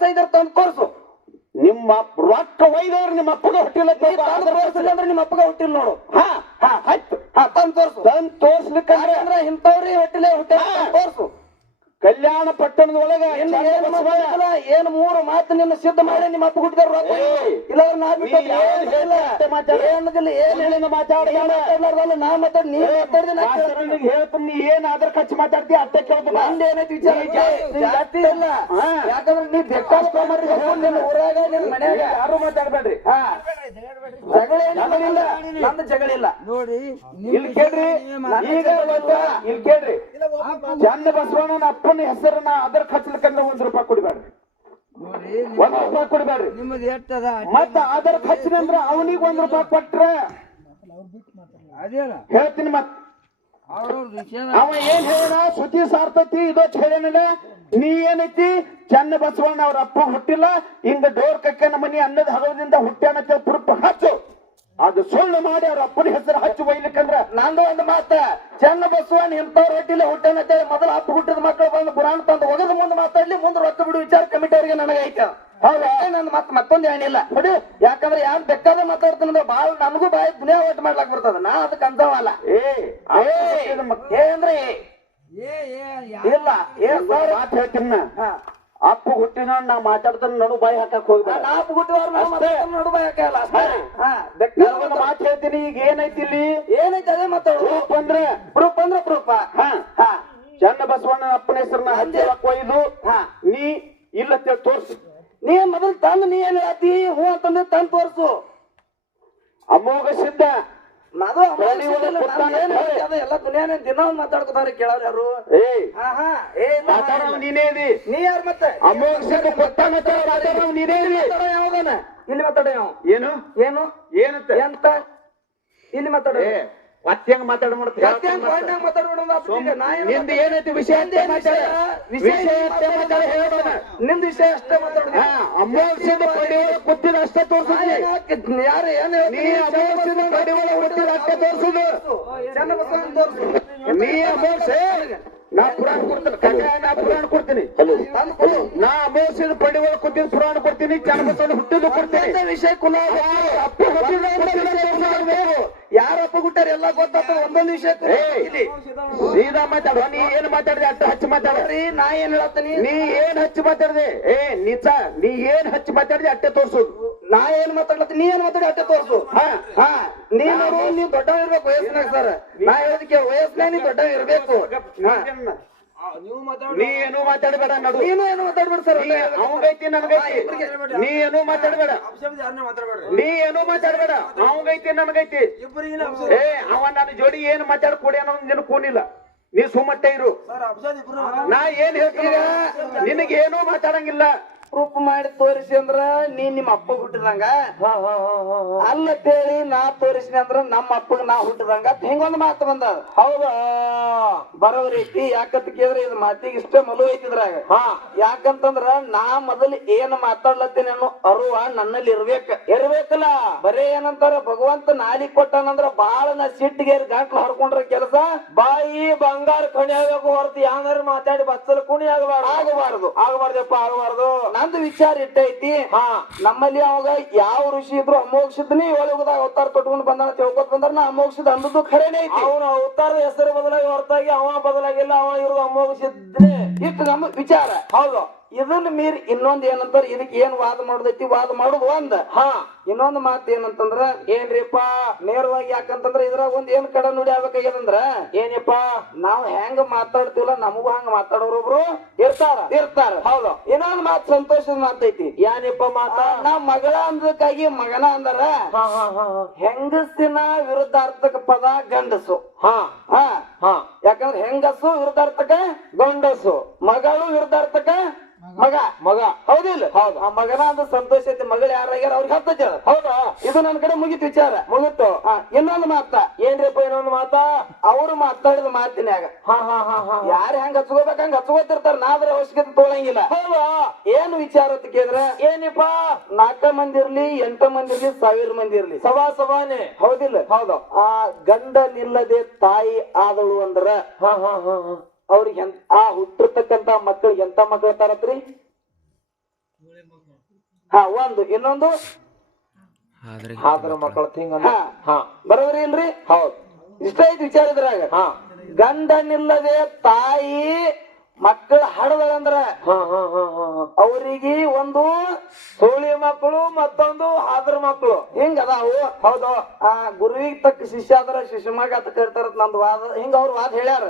ಸೈದರ್ ತಂದು ತೋರ್ಸು ನಿಮ್ಮ ರೊಕ್ಕ ಒಯ್ದವ್ರು ನಿಮ್ಮ ಅಪ್ಪಗ ಹೊಟ್ಟಿಲ್ಲ ಅಂದ್ರೆ ನಿಮ್ಮ ಅಪ್ಪಗ ಹುಟ್ಟಿಲ್ಲ ನೋಡು. ಹಾ ಹಾ. ಆಯ್ತು. ಹಾ. ತಂದು ತೋರ್ಸು. ತಂದ್ ತೋರ್ಸ್ಲಿಕ್ಕಂದ್ರೆ ಯಾಕಂದ್ರೆ ಇಂಥವ್ರಿ ಹುಟ್ಟಿಲ್ಲ ಹುಟ್ಟಿಲ್ಲ ತೋರ್ಸು. ಕಲ್ಯಾಣ ಪಟ್ಟಣದೊಳಗ ಇನ್ನು ಏನ್ ಮೂರು ಮಾತು ನಿನ್ನ ಸಿದ್ಧ ಮಾಡಿ ನಿಮ್ಮ ಅಪ್ಪ ಹುಟ್ಟಿದಾರ ಇಲ್ಲ ನಾ ಬಿಟ್ಟು ನೀ ಏನ್ ಇಲ್ಲ ಅಷ್ಟೇ ಮಾತಾಡು. ಏನದಿಲ್ಲ ಏನ್ ಹೇಳಿದ ಮಾತಾಡ್ಲಾರ್ದಲ್ಲ ನಾ ಮಾತಾಡ್ ನೀ ಮಾತಾಡಿದ ನಾ ಕೇಳ್ತೀನಿ. ಮಾಸ್ತರನಿಗೆ ಹೇಳ್ತೀನಿ ನೀ ಏನ್ ಖರ್ಚು ಮಾತಾಡ್ತಿ ಅಷ್ಟೇ ಕೇಳ್ಬೇಕು ನಂದ್ ಏನೈತಿ ವಿಚಾರ? ನೀ ಜಾಸ್ತಿ- ನೀ ಜಾಸ್ತಿ ಇಲ್ಲ. ಹಾ. ಯಾಕಂದ್ರೆ ನೀ ನಿನ್ನ ಊರಾಗ ನಿನ್ನ ಮನ್ಯಾಗ ಯಾರು ಮಾತಾಡ್ಬೇಡ್ರಿ. ಹಾ. ಜಗಳ ಏನಿಲ್ಲ ನಂದು ಜಗಳಿಲ್ಲ ನೋಡಿ ಇಲ್ಲಿ ಕೇಳ್ರಿ ಈಗ ಒಂದು ಇಲ್ಲಿ ಕೇಳ್ರಿ. ಚಂದ ಬಸವಣ್ಣನ ಅಪ್ಪನ ಹೆಸರನ್ನ ಅದರ ಖರ್ಚಲಿಕ್ಕಂದ್ರೆ ಒಂದ್ ರೂಪಾಯಿ ಕೊಡಬೇಡ್ರಿ. ಒಂದ್ ರೂಪಾಯಿ ಕೊಡಬೇಡ್ರಿ. ನಿಮ್ಮದು ಎಷ್ಟದ ಮತ್ತ ಅದರ ಖರ್ಚಿನಂದ್ರ ಅವನಿಗೆ ಒಂದ್ ರೂಪಾಯಿ ಕೊಟ್ರೆ. ಅದೇನ? ಹೇಳ್ತೀನಿ ಮತ್. ಅವ ಏನ್ ಹೇಳ ಸುದ್ದಿ ಸಾರ್ತೈತಿ ಇದೋ ಹೇಳೇನಿಲ್ಲ ನೀ ಏನೈತಿ? ಚನ್ನ ಬಸವಣ್ಣ ಅವ್ರ ಅಪ್ಪ ಹುಟ್ಟಿಲ್ಲ ಹಿಂದ ಡೋರ್ ಕಕ್ಕನ ಮನಿ ಅನ್ನದ ಹಗಲದಿಂದ ಹುಟ್ಟ್ಯಾನಂತ ಪುರುಪ ಹಚ್ಚು ಅದು ಸುಳ್ಳು ಮಾಡಿ ಅವ್ರ ಅಪ್ಪನ ಹೆಸರು ಹಚ್ಚು ಒಯ್ಲಿಕ್ಕಂದ್ರ ನಂದು ಒಂದು ಮಾತ ಚೆನ್ನ ಬಸವನ್ ಇಂಥವ್ರ ಹೊಟ್ಟಿಲೆ ಹುಟ್ಟನ ಮೊದಲ ಅಪ್ಪ ಹುಟ್ಟಿದ ಮಕ್ಕಳು ಬಂದು ಪುರಾಣ ತಂದು ಒಗದ ಮುಂದೆ ಮಾತಾಡ್ಲಿ ಮುಂದೆ ರೊಕ್ಕ ಬಿಡು ವಿಚಾರ ಕಮಿಟಿ ಅವರಿಗೆ ನನಗೆ ಐತೆ ಹೌದಾ ನಂದು ಮತ್ತೆ ಮತ್ತೊಂದು ಏನಿಲ್ಲ. ನೋಡಿ ಯಾಕಂದ್ರೆ ಯಾರು ಬೇಕಾದ್ರೆ ಮಾತಾಡ್ತಾನಂದ್ರೆ ಬಾಳ ನನಗೂ ಬಾಯಿ ದುನಿಯಾ ಒಟ್ಟು ಮಾಡ್ಲಾಕ್ ಬರ್ತದ. ನಾ ಅದಕ್ಕೆ ಅಂದವಲ್ಲ ಏ ಅಂದ್ರೆ ಏ. ಏ ಏ ಯಾ- ಇಲ್ಲ ಏ ಮಾತು ಹೇಳ್ತೀನಿ. ಅಪ್ಪ ಹುಟ್ಟಿನ ನಾ ಮಾತಾಡ್ತಾನೆ ನಡು ಬಾಯಿ ಹಾಕಕ್ ಹೋಗ್ಬೇಡ. ನಾ ಹಬ್ಬ ಹುಟ್ಟಿದವ್ರು ನಾವು ಅಷ್ಟೇ. ಮಾತಾಡ್ತಾನೆ ನೋಡು ಬಾಯ್ ಅಷ್ಟೇ. ಹಾ ಒಂದು. ಮಾತು ಹೇಳ್ತೀನಿ ಈಗ ಏನೈತಿ ಇಲ್ಲಿ? ಏನೈತೆ ಅದೇ ಮಾತಾಡು ರೂಪ ಅಂದ್ರೆ? ಪ್ರೂಫ್ ಅಂದ್ರೆ ಪ್ರೂಫ್? ಹಾ ಹಾ. ಚನ್ನ ಬಸವಣ್ಣನ ಅಪ್ಪನ ಹೆಸರನ್ನ ಹಚ್ಚಲಕ್ ಒಯ್ದು ಹಾ. ನೀ ಇಲ್ಲ ತೋರ್ಸು. ನೀ ಮೊದಲು ತಂದು ನೀ ಏನ್ ಹೇಳ್ತಿ ಹೂ ಅಂತಂದ್ರೆ ತಂದು ತೋರ್ಸು. ಅಮೋಘ ಸಿದ್ಧ. ಏನ್ ಎಲ್ಲ ದುನಿಯಾನ ದಿನ ಮಾತಾಡ್ಕೊತಾರ ಕೇಳೋರು ಯಾರು? ಏ ಹಾ ಹಾ ಏ ಇಲ್ಲ, ಮಾತಾಡವ್ ನೀ ಯಾರು ಮತ್ತೆ? ಅಮೋಘ ಸಿದ್ಧ ಕುತ್ತಾನ ಮಾತಾಡವ್ ನೀನೇ ಇದಿ ಯಾವ್ದಾನ? ಇಲ್ಲಿ ಮಾತಾಡ ಏನು? ಏನು? ಏನಂತ? ಎಂತ? ಇಲ್ಲಿ ಮಾತಾಡೋ ಏ ಮತ್ತೆ ಹೆಂಗ್ ಮಾತಾಡ ಏನೈತಿ ವಿಷಯ ಅಂತ ವಿಷಯ? ವಿಷಯ ಅಷ್ಟೇ ಅಮೋಘ ಸಿದ್ಧ ಪಡಿಯೋಳ ಕುತ್ತಿನ ಅಷ್ಟೇ ತೋರ್ಸುದಿ. ಯಾರು ಏನ್ ನೀ ಅಮೋಘ ಸಿದ್ಧ ಪಡಿಯೋಳ ಹುಟ್ಟಿದ ಅಷ್ಟೇ ತೋರ್ಸುದು. ಚೆನ್ನ ಬಸವಣ್ಣ ತೋರ್ಸು. ನೀ ಅಮೋಘ ನಾ ಪುರಾಣ ಕೊಡ್ತೀನಿ. ಕಕ್ಕ ನಾ ಪುರಾಣ ಕೊಡ್ತೀನಿ. ನಾ ಅಮೋಘ ಪಡಿಯೋಳ ಕುತ್ತಿನ ಪುರಾಣ ಕೊಡ್ತೀನಿ ಚನ್ನಬಸವಣ್ಣ ಹುಟ್ಟಿದ ಕೊಡ್ತೀನಿ. ವಿಷಯ ಕುಲ ಅಪ್ಪ ಹುಟ್ಟಿದ ಒಂದೇ ವಿಷಯ ಯಾರಪ್ಪ ಗುಟ್ಟಾರ ಎಲ್ಲ ಗೊತ್ತಾಗ್ತದ. ಒಂದೊಂದು ವಿಷಯ ಸೀದಾ ಮಾತಾಡುವ ನೀ ಏನ್ ಮಾತಾಡಿದೆ? ಅಷ್ಟು ಹಚ್ಚಿ ಮಾತಾಡ್ರಿ ನಾ ಏನ್ ಹೇಳತ್ತೀನಿ? ನೀ ಏನ್ ಹಚ್ಚಿ ಮಾತಾಡಿದೆ? ಏ ನಿಜ. ನೀ ಏನ್ ಹಚ್ಚಿ ಮಾತಾಡಿದೆ? ಅಟ್ಟೆ ತೋರ್ಸೋದು ನಾ ಏನ್ ಮಾತಾಡ್ಲತ್ತೀನಿ ನೀ ಏನ್ ಮಾತಾಡಿ ಅಷ್ಟೇ ತೋರ್ಸು. ಹಾ ಹಾ. ನೀ ನೋಡು ನೀ ದೊಡ್ಡವ ಇರ್ಬೇಕು ವಯಸ್ಸಿನಾಗ ಸರ್. ನಾ ಹೇಳೋದಕ್ಕೆ ವಯಸ್ಸಿನಾಗ ನೀ ದೊಡ್ಡ ಇರ್ಬೇಕು. ನೀವು ಮಾತಾಡ. ನೀ ಏನು ಮಾತಾಡಬೇಡ ನಡು. ನೀನು ಏನು ಮಾತಾಡ್ಬೇಡ ಸರ್ ನೀ ಅವಂಗೈತಿ ನನಗೈತಿ. ನೀ ಏನು ಮಾತಾಡಬೇಡ. ನೀ ಏನು ಮಾತಾಡಬೇಡ. ಅವಂಗೈತಿ ನನಗೈತಿ. ಏ ಅವ ನನ್ನ ಜೋಡಿ ಏನ್ ಮಾತಾಡ ಕೊಡಿ ಅನ್ನೋ ನಿನ್ ಕೂನಿಲ್ಲ. ನೀ ಸುಮ್ಮಟ್ಟೆ ಇರು. ಸರ್ ಅಪಶಬ್ದ ಇಬ್ರು ನಾ ಏನ್ ಹೇಳ್ತೀನಿ ನಿನಗೇನು ಏನೂ ಮಾತಾಡಂಗಿಲ್ಲ. ಪ್ರೂಫ್ ಮಾಡಿ ತೋರಿಸಿ ಅಂದ್ರ ನೀ ನಿಮ್ಮ ಅಪ್ಪ ಹುಟ್ಟಿದಂಗ? ಅಲ್ಲ ತೇಳಿ ನಾ ತೋರಿಸಿ ಅಂದ್ರ ನಮ್ಮ ಅಪ್ಪಗ ನಾ ಹುಟ್ಟಿದಂಗ ಹಿಂಗೊಂದ್ ಮಾತು ಬಂದ. ಹೌದಾ? ಬರೋ ರೀತಿ ಯಾಕಂತ ಕೇಳಿದ್ರೆ ಇದು ಮಾತಿಗೆ ಇಷ್ಟ ಮಲು ಐತಿದ್ರಾಗ ಹಾ. ಯಾಕಂತಂದ್ರ ನಾ ಮೊದಲು ಏನ್ ಮಾತಾಡ್ಲತ್ತೀನಿ ಅನ್ನೋ ಅರುವ ನನ್ನಲ್ಲಿ ಇರ್ಬೇಕ. ಇರ್ಬೇಕಲ್ಲ. ಬರೇ ಏನಂತಾರ ಭಗವಂತ ನಾಲಿ ಕೊಟ್ಟನಂದ್ರ ಬಾಳ ನಾ ಸಿಟ್ಟಿಗೆ ಗಂಟ್ಲು ಹರ್ಕೊಂಡ್ರ ಕೆಲಸ? ಬಾಯಿ ಬಂಗಾರ ಕಣಿ ಆಗಬೇಕು ಹೊರತು ಯಾವ್ದಾರು ಮಾತಾಡಿ ಬಚ್ಚಲ ಕುಣಿ ಆಗಬಾರ್ದು ಆಗಬಾರ್ದು. ಆಗಬಾರ್ದಪ್ಪ ಆಗಬಾರ್ದು. ನಂದು ವಿಚಾರ ಇಟ್ಟೈತಿ ಹಾ ನಮ್ಮಲ್ಲಿ ಅವಾಗ ಯಾವ ಋಷಿ ಇದ್ರು ಅಮೋಕ್ಷದ್ನಿ ಒಳಗದಾಗ ಅವತಾರ ತೊಟ್ಕೊಂಡು ಬಂದ ತಿಳ್ಕೊತ ಬಂದ್ರ ನಾ ಅಮೋಕ್ಷದ ಅಂದದ್ದು ಖರೇನೆ ಐತಿ. ಅವನ ಅವತಾರದ ಹೆಸರು ಬದಲಾಗಿ ಹೊರತಾಗಿ ಅವ ಬದಲಾಗಿಲ್ಲ ಅವ ಇರೋದು ಅಮೋಕ್ಷಿದ್ನೇ ಇಟ್ಟು ನಮ್ಮ ವಿಚಾರ. ಹೌದು. ಇದನ್ನ ಮೀರಿ ಇನ್ನೊಂದ್ ಏನಂತಾರ ಇದಕ್ಕೆ ಏನ್ ವಾದ ಮಾಡುದೈತಿ? ವಾದ ಮಾಡುದು ಒಂದ್. ಹಾ. ಇನ್ನೊಂದ್ ಮಾತು ಏನಂತಂದ್ರ ಏನ್ರಿಪ್ಪ? ನೇರವಾಗಿ ಯಾಕಂತಂದ್ರ ಇದ್ರಾಗ ಒಂದ್ ಏನ್ ಕಡ ನುಡಿ ಆಗ್ಬೇಕಾಗ್ಯದಂದ್ರ ಏನಪ್ಪ ನಾವ್ ಹೆಂಗ್ ಮಾತಾಡ್ತಿವಲ್ಲ ನಮಗೂ ಹಂಗ ಮಾತಾಡೋರೊಬ್ರು ಇರ್ತಾರ. ಇರ್ತಾರ. ಹೌದು. ಇನ್ನೊಂದ್ ಮಾತು ಸಂತೋಷದ ಮಾತೈತಿ ಏನಪ್ಪ ಮಾತ? ನಾವ್ ಮಗಳ ಅಂದಕ್ಕಾಗಿ ಮಗನ ಅಂದರ ಹೆಂಗಸಿನ ವಿರುದ್ಧಾರ್ಥಕ ಪದ ಗಂಡಸು. ಹಾ. ಹಾ. ಹಾ. ಯಾಕಂದ್ರೆ ಹೆಂಗಸು ವಿರುದ್ಧಾರ್ಥಕ ಗಂಡಸು. ಮಗಳು ವಿರುದ್ಧಾರ್ಥಕ ಮಗ. ಮಗ ಹೌದಿಲ್ಲ ಹೌದು ಆ ಮಗನ ಅಂತ ಸಂತೋಷ ಐತಿ. ಮಗಳು ಯಾರಾಗ್ಯಾರ ಅವ್ರಿಗೆ ಹತ್ತೈತಿ. ಹೌದಾ. ಇದು ನನ್ನ ಕಡೆ ಮುಗಿತ್ ವಿಚಾರ. ಮುಗಿತ್ತು ಇನ್ನೊಂದು ಮಾತ. ಏನ್ರಿಪ್ಪ ಇನ್ನೊಂದು ಮಾತ? ಅವ್ರು ಮಾತಾಡಿದ ಮಾತಿನ್ಯಾಗ. ಹಾ ಹಾ ಹಾ ಹಾ ಯಾರು ಹೆಂಗ ಹಚ್ಕೋಬೇಕ ಹಂಗ ಹಚ್ಕೋತಿರ್ತಾರ. ನಾದ್ರೆ ಅವಶ್ಯಕತೆ ತೋಳಂಗಿಲ್ಲ. ಹೌದಾ. ಏನ್ ವಿಚಾರ ಅಂತ ಕೇಳಿದ್ರ ಏನಿಪ್ಪ? ನಾಲ್ಕ ಮಂದಿ ಇರ್ಲಿ ಎಂಟ ಮಂದಿ ಇರ್ಲಿ ಸಾವಿರ ಮಂದಿ ಇರ್ಲಿ. ಸವಾ ಸವಾನೆ. ಹೌದಿಲ್ಲ. ಹೌದು. ಆ ಗಂಡ ನಿಲ್ಲದೆ ತಾಯಿ ಆದಳು ಅಂದ್ರ ಹಾ ಹಾ ಹಾ. ಅವ್ರಿಗೆ ಎಂತ ಆ ಹುಟ್ಟಿರ್ತಕ್ಕಂತ ಮಕ್ಕಳು ಎಂತ ಮಕ್ಕಳು ತಾರತ್ರಿ ಹಾ ಒಂದು ಇನ್ನೊಂದು? ಹಾದ್ರ. ಮಕ್ಕಳು ಹಿಂಗ ಹಾ. ಬರೋದ್ರಿ ಇಲ್ರಿ? ಹೌದ್. ಇಷ್ಟ ಐತಿ ವಿಚಾರ ಇದ್ರಾಗ. ಹಾ. ಗಂಡನಿಲ್ಲದೆ ತಾಯಿ ಮಕ್ಕಳ ಹಡದಂದ್ರ ಅವರಿಗೆ ಒಂದು ಸೋಳಿ ಮಕ್ಕಳು ಮತ್ತೊಂದು ಹಾದ್ರ ಮಕ್ಕಳು. ಹಿಂಗ ಅದಾವು. ಹೌದು. ಆ ಗುರುವಿಗೆ ತಕ್ಕ ಶಿಷ್ಯ ಆದ್ರ ಶಿಷ್ಯ ಮಗ ಅಂತ ಕರಿತಾರ ನಂದು ವಾದ. ಹಿಂಗ ಅವ್ರ ವಾದ ಹೇಳ್ಯಾರ.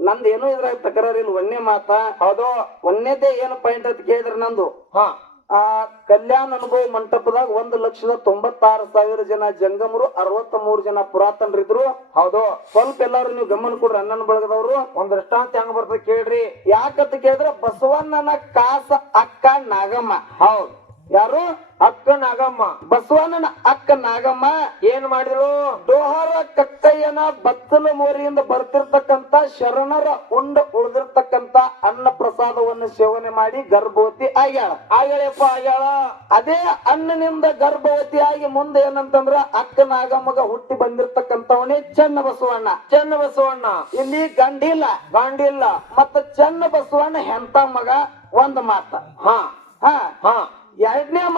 ನಂದು ಏನು ಇದ್ರಾಗ ತಕರಾರಿಲ್ಲ. ಒಂದೇ ಮಾತ. ಹೌದು. ಒಂದೇದೇ ಏನು ಪಾಯಿಂಟ್ ಅಂತ ಕೇಳಿದ್ರ ನಂದು. ಹಾ. ಆ ಕಲ್ಯಾಣ ಅನುಭವ ಮಂಟಪದಾಗ ಒಂದು ಲಕ್ಷದ ತೊಂಬತ್ತಾರು ಸಾವಿರ ಜನ ಜಂಗಮರು ಅರವತ್ತ ಮೂರು ಜನ ಪುರಾತನರಿದ್ರು. ಹೌದು. ಸ್ವಲ್ಪ ಎಲ್ಲಾರು ನೀವು ಗಮನ ಕೊಡ್ರಿ ಅಣ್ಣನ ಬಳಗದವ್ರು. ಒಂದ್ ದೃಷ್ಟಾಂತ ಹೆಂಗ್ ಬರ್ತದೆ ಕೇಳ್ರಿ. ಯಾಕಂತ ಕೇಳಿದ್ರೆ ಬಸವಣ್ಣನ ಕಾಸ ಅಕ್ಕ ನಾಗಮ್ಮ. ಹೌದ್. ಯಾರು? ಅಕ್ಕ ನಾಗಮ್ಮ. ಬಸವಣ್ಣನ ಅಕ್ಕ ನಾಗಮ್ಮ ಏನ್ ಮಾಡಿದ್ರು? ದೋಹರ ಕಕ್ಕಯ್ಯನ ಬತ್ತಲ ಮೋರಿಯಿಂದ ಬರ್ತಿರ್ತಕ್ಕಂತ ಶರಣರ ಉಂಡ ಉಳಿದಿರ್ತಕ್ಕಂತ ಅನ್ನ ಪ್ರಸಾದವನ್ನು ಸೇವನೆ ಮಾಡಿ ಗರ್ಭವತಿ ಆಗ್ಯಾಳ. ಆಗ್ಯಾಳಪ್ಪ ಆಗ್ಯಾಳ. ಅದೇ ಅನ್ನನಿಂದ ಗರ್ಭವತಿ ಆಗಿ ಮುಂದೆ ಏನಂತಂದ್ರ ಅಕ್ಕ ನಾಗಮ್ಮಗ ಹುಟ್ಟಿ ಬಂದಿರ್ತಕ್ಕಂಥವನೇ ಚೆನ್ನ ಬಸವಣ್ಣ. ಚೆನ್ನ ಬಸವಣ್ಣ. ಇಲ್ಲಿ ಗಂಡಿಲ್ಲ ಗಂಡಿಲ್ಲ ಮತ್ತ ಚೆನ್ನ ಬಸವಣ್ಣ ಹೆಂತ ಮಗ? ಒಂದ್ ಮಾತ. ಹಾ. ಹಾ. ಹಾ.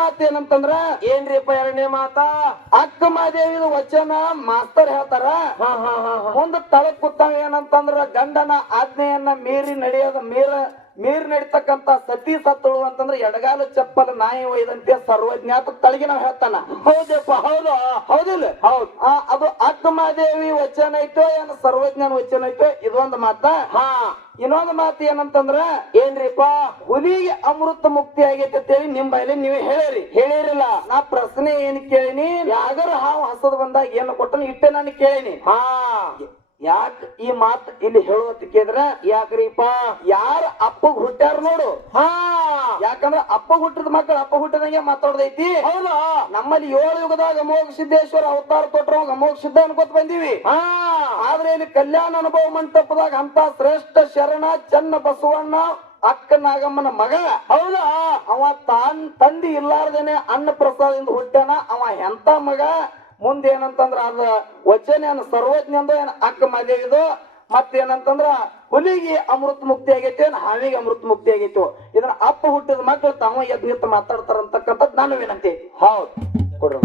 ಎರಡನೇ ಮಾತು ಏನಂತಂದ್ರ ಏನ್ರಿಪ್ಪ ಎರಡನೇ ಮಾತಾ? ಅಕ್ಕ ಮಾದೇವಿದ ವಚನ ಮಾಸ್ತರ್ ಹೇಳ್ತಾರ. ಹಾ ಹಾ ಹಾ ಹಾ. ಮುಂದ ತಳಕ್ ಕೂತಾವ ಏನಂತಂದ್ರ ಗಂಡನ ಆಜ್ಞೆಯನ್ನ ಮೀರಿ ನಡೆಯೋದ ಮೀರ ಮೀರಿ ನಡೀತಕ್ಕಂತ ಸತಿ ಸತ್ತಳು ಅಂತಂದ್ರೆ ಎಡಗಾಲ ಚಪ್ಪಲ ನಾಯಿ ಒಯ್ದಂತೆ ಸರ್ವಜ್ಞಾತ ತಳಗಿ ನಾವ್ ಹೇಳ್ತಾನ. ಹೌದಪ್ಪ ಹೌದು ಹೌದಿಲ್ಲ. ಹೌದು. ಆ, ಅದು ಅಕ್ಕಮಾದೇವಿ ವಚನ ಐತೋ ಏನ ಸರ್ವಜ್ಞಾನ ವಚನ ಐತೋ ಇದೊಂದು ಮಾತ. ಹಾ. ಇನ್ನೊಂದು ಮಾತು ಏನಂತಂದ್ರ ಏನ್ರಿಪ್ಪ? ಹುಲಿಗೆ ಅಮೃತ ಮುಕ್ತಿ ಆಗೈತೆ ಅಂತೇಳಿ ನಿಮ್ ಬಯಲಿ ನೀವೇ ಹೇಳಿರಿ. ಹೇಳಿರಿಲ್ಲ. ನಾ ಪ್ರಶ್ನೆ ಏನ್ ಕೇಳಿನಿ? ಯಾಗರ ಹಾವು ಹಸದ್ ಬಂದಾಗ ಏನು ಕೊಟ್ಟನು? ಇಟ್ಟೆ ನಾನು ಕೇಳಿನಿ. ಹಾ. ಯಾಕ ಈ ಮಾತು ಇಲ್ಲಿ ಹೇಳುವಂತ ಕೇಳಿದ್ರ ಯಾಕ್ರೀಪ ಯಾರ ಅಪ್ಪಗ್ ಹುಟ್ಟಾರ ನೋಡು. ಹಾ. ಯಾಕಂದ್ರ ಅಪ್ಪ ಹುಟ್ಟಿದ ಮಕ್ಕಳು ಅಪ್ಪ ಹುಟ್ಟದಂಗೆ ಮಾತಾಡ್ದೈತಿ. ಹೌದಾ? ನಮ್ಮಲ್ಲಿ ಏಳು ಯುಗದಾಗ ಅಮೋಘ ಸಿದ್ದೇಶ್ವರ ಅವತಾರ ಕೊಟ್ರ ಅಮೋಘ ಸಿದ್ಧ ಅನ್ಕೋತ ಬಂದೀವಿ. ಹಾ. ಆದ್ರೆ ಇಲ್ಲಿ ಕಲ್ಯಾಣ ಅನುಭವ ಮಂಟಪದಾಗ ಅಂತ ಶ್ರೇಷ್ಠ ಶರಣ ಚನ್ನ ಬಸವಣ್ಣ ಅಕ್ಕ ನಾಗಮ್ಮನ ಮಗ. ಹೌದಾ? ಅವ ತಾನ್ ತಂದಿ ಇಲ್ಲಾರ್ದೇನೆ ಅನ್ನ ಪ್ರಸಾದಿಂದ ಹುಟ್ಟ್ಯಾನ. ಅವ ಎಂತ ಮಗ? ಮುಂದೆ ಏನಂತಂದ್ರ ಅದ ವಚನ ಏನ ಸರ್ವಜ್ಞ ಅಂದ ಏನ ಅಕ್ಕ ಮಾದೇವಿದು ಮತ್ತೇನಂತಂದ್ರ ಹುಲಿಗೆ ಅಮೃತ ಮುಕ್ತಿ ಆಗೈತೆ ಏನ್ ಹಾವಿಗೆ ಅಮೃತ ಮುಕ್ತಿ ಆಗೈತು. ಇದನ್ನ ಅಪ್ಪ ಹುಟ್ಟಿದ ಮಕ್ಕಳು ತಾವ ಎದ್ ನಿಂತು ಮಾತಾಡ್ತಾರ ಅಂತಕ್ಕಂಥದ್ದು ನಾನು ವಿನಂತಿ ಹೌದು. ಕೊಡ್ರಿ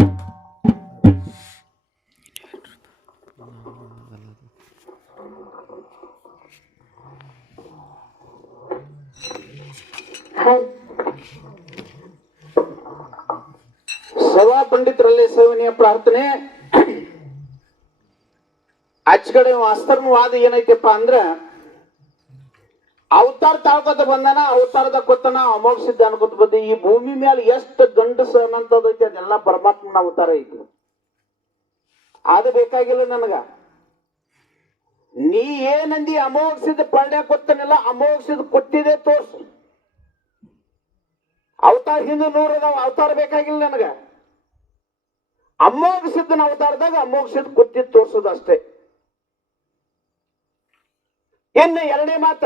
ಸಭಾ ಪಂಡಿತರಲ್ಲಿ ಸೇವನೆಯ ಪ್ರಾರ್ಥನೆ. ಅಚ್ಚಗಡೆ ಕಡೆ ಏನೈತೆಪ್ಪ ಅಂದ್ರ, ಅವತಾರ ತಾಳ್ಕೊತ ಬಂದಾನ, ಅವತಾರದ ಕೊತ್ತನ ಅಮೋಘ ಅನ್ಕೊತ ಬಂದಿ. ಈ ಭೂಮಿ ಮೇಲೆ ಎಷ್ಟು ಗಂಡಸ ಅನ್ನಂತದೈತಿ ಅದೆಲ್ಲ ಪರಮಾತ್ಮನ ಅವತಾರ ಐತಿ. ಅದ ಬೇಕಾಗಿಲ್ಲ ನನಗ. ನೀ ಏನಂದಿ ಅಮೋಘ ಸಿದ್ಧ ಕೊತ್ತನೆಲ್ಲ ಸಿದ್ಧ ಕೊಟ್ಟಿದೆ ತೋರ್ಸು. ಅವತಾರ ಹಿಂದೆ ನೂರ ಅವತಾರ ಬೇಕಾಗಿಲ್ಲ ನನಗ. ಅಮೋಘ ಸಿದ್ಧನ ಅವತಾರದಾಗ ಅಮೋಘ ಸಿದ್ಧ ಕುತ್ತಿ ಅಷ್ಟೇ. ಇನ್ನು ಎರಡನೇ ಮಾತ,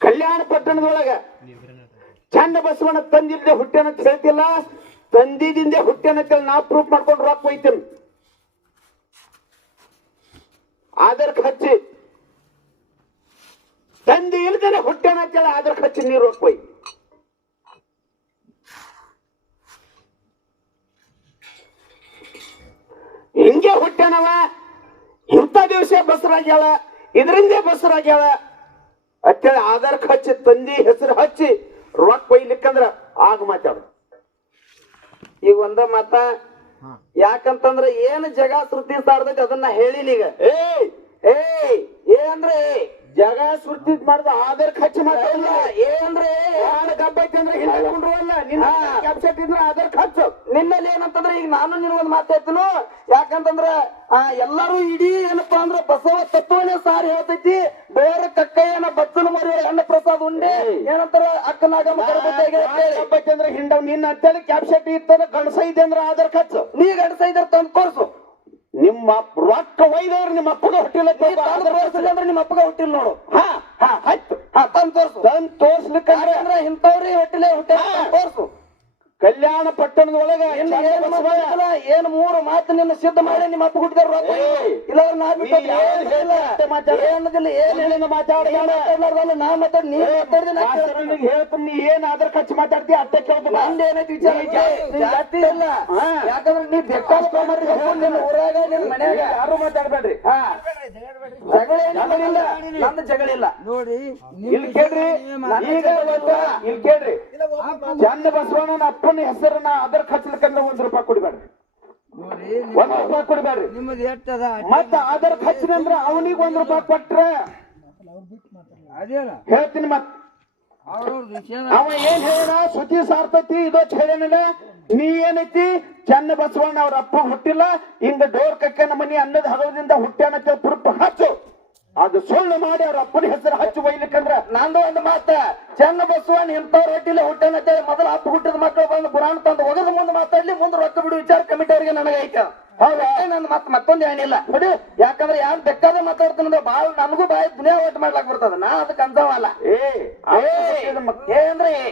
ಕಲ್ಯಾಣ ಪಟ್ಟಣದೊಳಗ ಚಂದ ಬಸವಣ್ಣ ತಂದಿದ್ದೆ ಹುಟ್ಟ್ಯಾನ ಅಂತ ಹೇಳ್ತಿಲ್ಲ, ತಂದಿದಿಂದೆ ಹುಟ್ಟ್ಯಾನ ಅಂತೇಳಿ ನಾ ಪ್ರೂಫ್ ಮಾಡ್ಕೊಂಡು ರೊಕ್ಕ ಒಯ್ತೀನಿ ಆಧಾರ್ ಹಚ್ಚಿ. ತಂದಿ ಇಲ್ದೇನೆ ಹುಟ್ಟ್ಯಾನ ಕೇಳ ಆಧಾರ್ ಹಚ್ಚಿ ನೀರು ರೊಕ್ಕ ಹಿಂಗೆ ಹುಟ್ಟನವ. ಇಂಥ ದಿವಸ ಬಸರಾಗ್ಯಾಳ. ಇದರಿಂದ ಬಸರಾಗ್ಯಾಳ. ಅಂತೇಳಿ ಆಧಾರ್ ಹಚ್ಚಿ ತಂದಿ ಹೆಸರು ಹಚ್ಚಿ ರೊಕ್ಕ ಒಯ್ಲಿಕ್ಕಂದ್ರ ಆಗ ಮಾತಾಡ ಈಗ ಒಂದ ಮಾತ ಯಾಕಂತಂದ್ರ ಏನ್ ಜಗ ಶ್ರುತಿ ಸಾರ್ದೈತಿ ಅದನ್ನ ಹೇಳಿಲ್ಲ ಈಗ. ಏ ಏ ಅಂದ್ರೆ ಜಗ ಸೃಷ್ಟಿ ಮಾಡ್ದ ಆಧಾರ್ ಖರ್ಚು ಇಲ್ಲ, ಏ ಅಂದ್ರೆ? ಗಬ್ಬ ಐತಿ ಅಂದ್ರೆ ಹಿಂದೆ ಅಲ್ಲ. ನಿನ್ನ. ಕ್ಯಾಪ್ಸೆಟ್ ಇದ್ರ ಆಧಾರ್ ಖರ್ಚು. ನಿನ್ನಲ್ಲಿ ಏನಂತಂದ್ರೆ ಈಗ ನಾನು ಒಂದ್ ಮಾತಾತನು ಯಾಕಂತಂದ್ರ ಆ ಎಲ್ಲರೂ ಇಡೀ ಏನಪ್ಪಾ ಅಂದ್ರ ಬಸವ ತತ್ವನೇ ಸಾರಿ ಹೇಳ್ತೈತಿ. ಬೇರೆ ಕಕ್ಕಯ್ಯನ ಬಚ್ಚನ ಮರಿ ಅನ್ನ ಪ್ರಸಾದ್ ಉಂಡೆ. ಏನಂತಾರ? ಅಕ್ಕನಾಗ ಐತಿ ಅಂದ್ರೆ ಹಿಂಡ ನಿನ್ನ ಅಂತೇಳಿ ಕ್ಯಾಪ್ಸೆಟ್ ಇತ್ತಂದ್ರೆ ಗಣಸ ಇದೆ ಅಂದ್ರೆ ಆಧಾರ್ ಖರ್ಚು. ನೀ ಗಂಡಸ ಇದ್ರ ತಂದ್ ನಿಮ್ಮ ರೊಕ್ಕ ಒಯ್ದವ್ರು ನಿಮ್ಮ ಅಪ್ಪಗ ಹೊಟ್ಟಿಲ್ಲ ಅಂದ್ರೆ ನಿಮ್ಮ ಅಪ್ಪಗ ಹುಟ್ಟಿಲ್ಲ ನೋಡು. ಹಾ ಹಾ ಆಯ್ತು. ಹಾ ತಂದ್ ತೋರ್ಸು. ತಂದ್ ತೋರ್ಸ್ಲಿಕ್ಕಂದ್ರೆ ಇಂಥವ್ರಿ ಹುಟ್ಟಿಲ್ಲ ಹುಟ್ಟಿಲ್ಲ ತೋರ್ಸು. ಕಲ್ಯಾಣ ಪಟ್ಟಣದೊಳಗ ಒಳಗ ಏನ್ ಮೂರು ಮಾತು ನಿನ್ನ ಸಿದ್ಧ ಮಾಡಿ ನಿಮ್ಮ ಅಪ್ಪ ಹುಟ್ಟಿದಾರ ಇಲ್ಲಾಂದ್ರೆ ನಾ ಬಿಟ್ಟು ನೀ ಏನ್ ಮಾತಾಡಲ್ಲ ನಾ ಮಾತಾಡ್ ನೀ ಹೇಳ್ತೀನಿ ನೀ ಏನ್ ಆದ್ರ ಖರ್ಚು ಮಾತಾಡ್ತಿ ಅತ್ತೆ ಕೇಳ್ಬೇಕು ನಂದ್ ಏನೈತಿ ವಿಚಾರ ಜಾಸ್ತಿ- ಇಲ್ಲ. ಹಾ. ಯಾಕಂದ್ರೆ ನೀ ತಗೊಂಡ್ ನಿನ್ನ ಊರಾಗ ನಿನ್ನ ಮನ್ಯಾಗ. ಯಾರು ಮಾತಾಡ್ಬೇಡ್ರಿ. ಹಾ. ಜಗಳ ಏನಿಲ್ಲ ನಂದು ಜಗಳ ಇಲ್ಲ. ನೋಡಿ ಇಲ್ಲಿ ಕೇಳ್ರಿ. ಈಗ? ಇಲ್ಲಿ. ಕೇಳ್ರಿ. ಚಂದ ಬಸವಣ್ಣನ ಅಪ್ಪನ ಹೆಸರನ್ನ ಅದರ್ ಹಚ್ಚಲಿಕ್ಕಂದ್ರೆ ಒಂದ್ ರೂಪಾಯಿ ಕೊಡಬೇಡ್ರಿ. ಒಂದ್ ರೂಪಾಯಿ ಕೊಡಬೇಡ್ರಿ. ನಿಮ್ಮದು ಎಷ್ಟದ ಮತ್ತ ಅದರ್ ಹಚ್ಚಿನಂದ್ರ ಅವನಿಗೆ ಒಂದ್ ರೂಪಾಯಿ ಕೊಟ್ರೆ ಅದೇನ? ಹೇಳ್ತೀನಿ ಮತ್. ಅವ ಏನ್ ಹೇಳ ಸುತಿ ಸಾರ್ತೈತಿ ಇದೊಚ್ ಹೇಳೇನ ನೀ ಏನೈತಿ? ಚನ್ನ ಬಸವಣ್ಣ ಅವ್ರ ಅಪ್ಪ ಹುಟ್ಟಿಲ್ಲ ಹಿಂಗ ಡೋರ್ ಕಕ್ಕನ ಮನಿ ಅನ್ನದ ಹಗಲದಿಂದ ಹುಟ್ಟ್ಯಾನಂತ ಪುರುಪ ಹಚ್ಚು ಅದು ಸುಳ್ಳು ಮಾಡಿ ಅವ್ರ ಅಪ್ಪನ ಹೆಸರು ಹಚ್ಚಿ ಒಯ್ಲಿಕ್ಕಂದ್ರ ನಂದು ಒಂದು ಮಾತ ಚೆನ್ನ ಬಸವನ್ ಇಂಥವ್ರ ಹೊಟ್ಟಿಲೆ ಹುಟ್ಟನ ಅಂತೇಳಿ ಮೊದಲು ಅಪ್ಪ ಹುಟ್ಟಿದ ಮಕ್ಕಳು ಬಂದು ಪುರಾಣ ತಂದು ಒಗದ ಮುಂದೆ ಮಾತಾಡ್ಲಿ ಮುಂದೆ ರೊಕ್ಕ ಬಿಡು ವಿಚಾರ ಕಮಿಟಿ ಅವ್ರಿಗೆ ನನಗೆ ಐತೆ ಹೌದಾ ನನ್ನ ಮತ್ ಮತ್ತೊಂದು ಏನಿಲ್ಲ. ನೋಡಿ ಯಾಕಂದ್ರೆ ಯಾರು ಬೇಕಾದ ಮಾತಾಡ್ತಾನಂದ್ರೆ ಬಾಳ ನನಗೂ ಬಾಯಿ ದುನಿಯಾ ಒಟ್ಟು ಮಾಡ್ಲಾಕ್ ಬರ್ತದ. ನಾ ಅದಕ್ಕೆ ಅಂದವಲ್ಲ ಏ ಅಂದ್ರೆ ಏ.